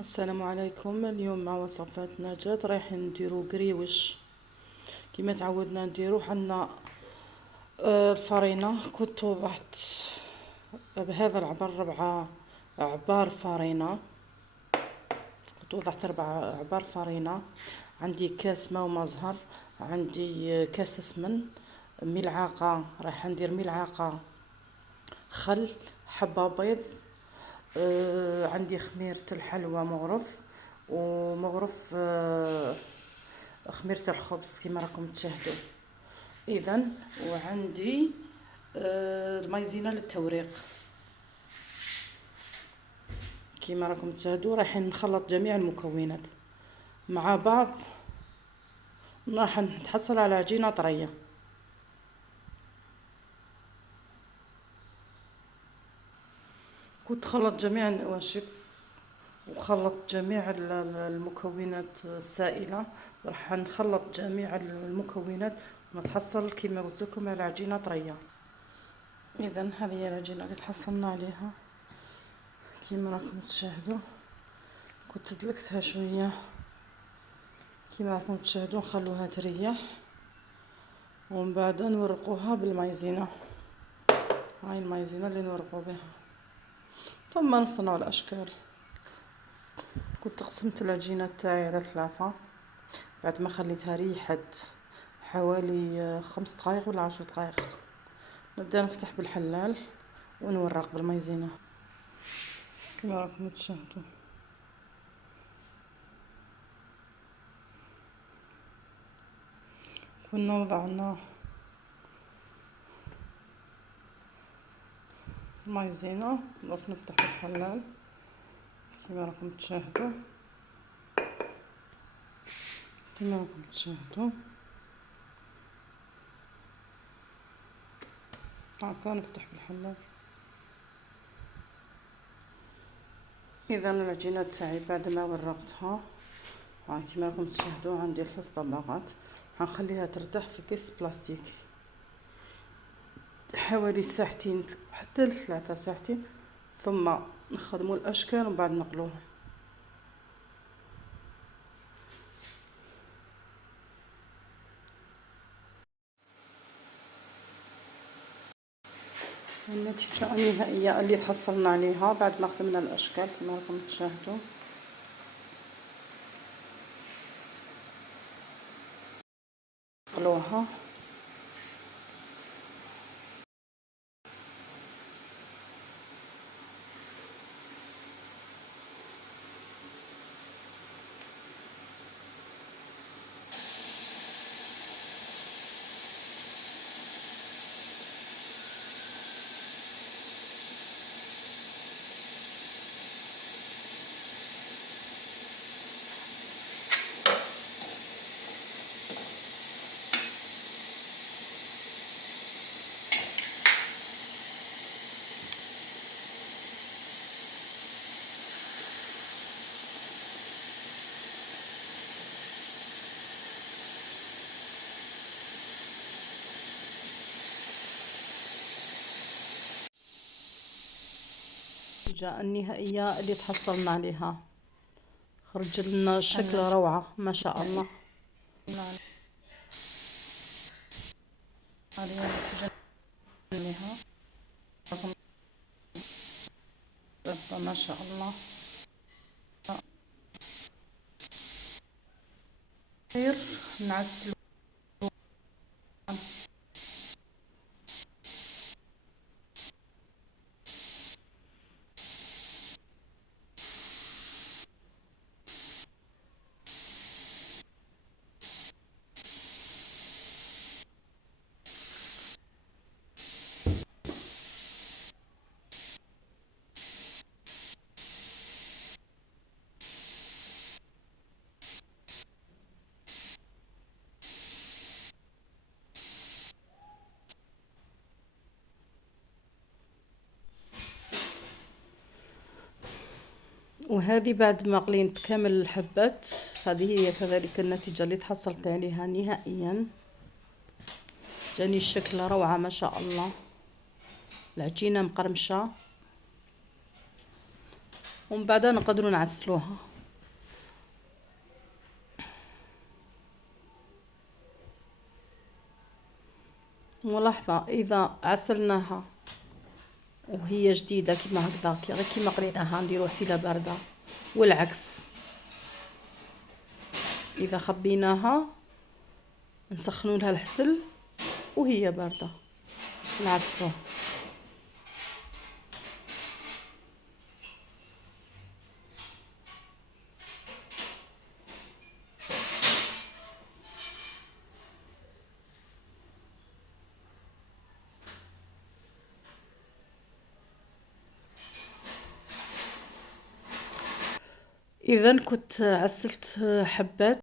السلام عليكم. اليوم مع وصفات نجاة رايحين نديرو قريوش كما تعودنا نديرو حنا. الفرينة كنت وضعت بهذا العبر 4 فرينة. كنت وضعت 4 فرينة. عندي كاس ماء ومزهر، عندي كاس سمن، ملعقة رايحة ندير ملعقة خل، حبة بيض، عندي خميرة الحلوى مغرف، ومغرف خميرة الخبز كما راكم تشاهدوا. اذا وعندي المايزينا للتوريق كما راكم تشاهدوا. رايحين نخلط جميع المكونات مع بعض، راح نتحصل على عجينة طرية. كنت خلط جميع النواشف وخلط جميع المكونات السائلة، راح نخلط جميع المكونات ونتحصل كما قلت لكم على عجينة طرية. اذا هذه هي العجينة اللي تحصلنا عليها كما راكم تشاهدوا. كنت دلكتها شوية كما راكم تشاهدوا، نخلوها تريح ومن بعد نورقوها بالمايزينا. هاي المايزينا اللي نورقو بها، ثم نصنع الاشكال. كنت قسمت العجينة تاعي على 3 بعد ما خليتها ريحت حوالي 5 دقائق ولا 10 دقائق. نبدا نفتح بالحلال ونورق بالمايزينا كما راكم تشاهدوا. كنا وضعنا مايزينا، نروح نفتح بالحلال كما راكم تشاهدوا. كما راكم تشاهدوا هاكا نفتح بالحلال. اذا العجينه تاعي بعد ما ورقتها ها كما راكم تشاهدوا عندي 3 طبقات. حنخليها ترتاح في كيس بلاستيك حوالي ساعتين حتى ل3 ساعتين، ثم نخدموا الاشكال ومن بعد نقلوهم. النتيجة النهائية اللي تحصلنا عليها بعد ما خدمنا الاشكال كما راكم تشاهدوا. نقلوها النتيجة النهائية اللي تحصلنا عليها. خرج لنا شكل روعة ما شاء الله. هذه النتيجة عليها ما شاء الله. خير نعسل وهذه بعد ما قليت كامل الحبات. هذه هي كذلك النتيجة اللي تحصلت عليها نهائيا. جاني الشكل روعة ما شاء الله. العجينة مقرمشة ومن بعد نقدروا نعسلوها. ملاحظة اذا عسلناها وهي جديدة كيما هكذا غير كيما قريناها نديرو غسيلة باردة، والعكس اذا خبيناها نسخنوا لها الحسل وهي باردة نعسلوها. اذا كنت عسلت حبات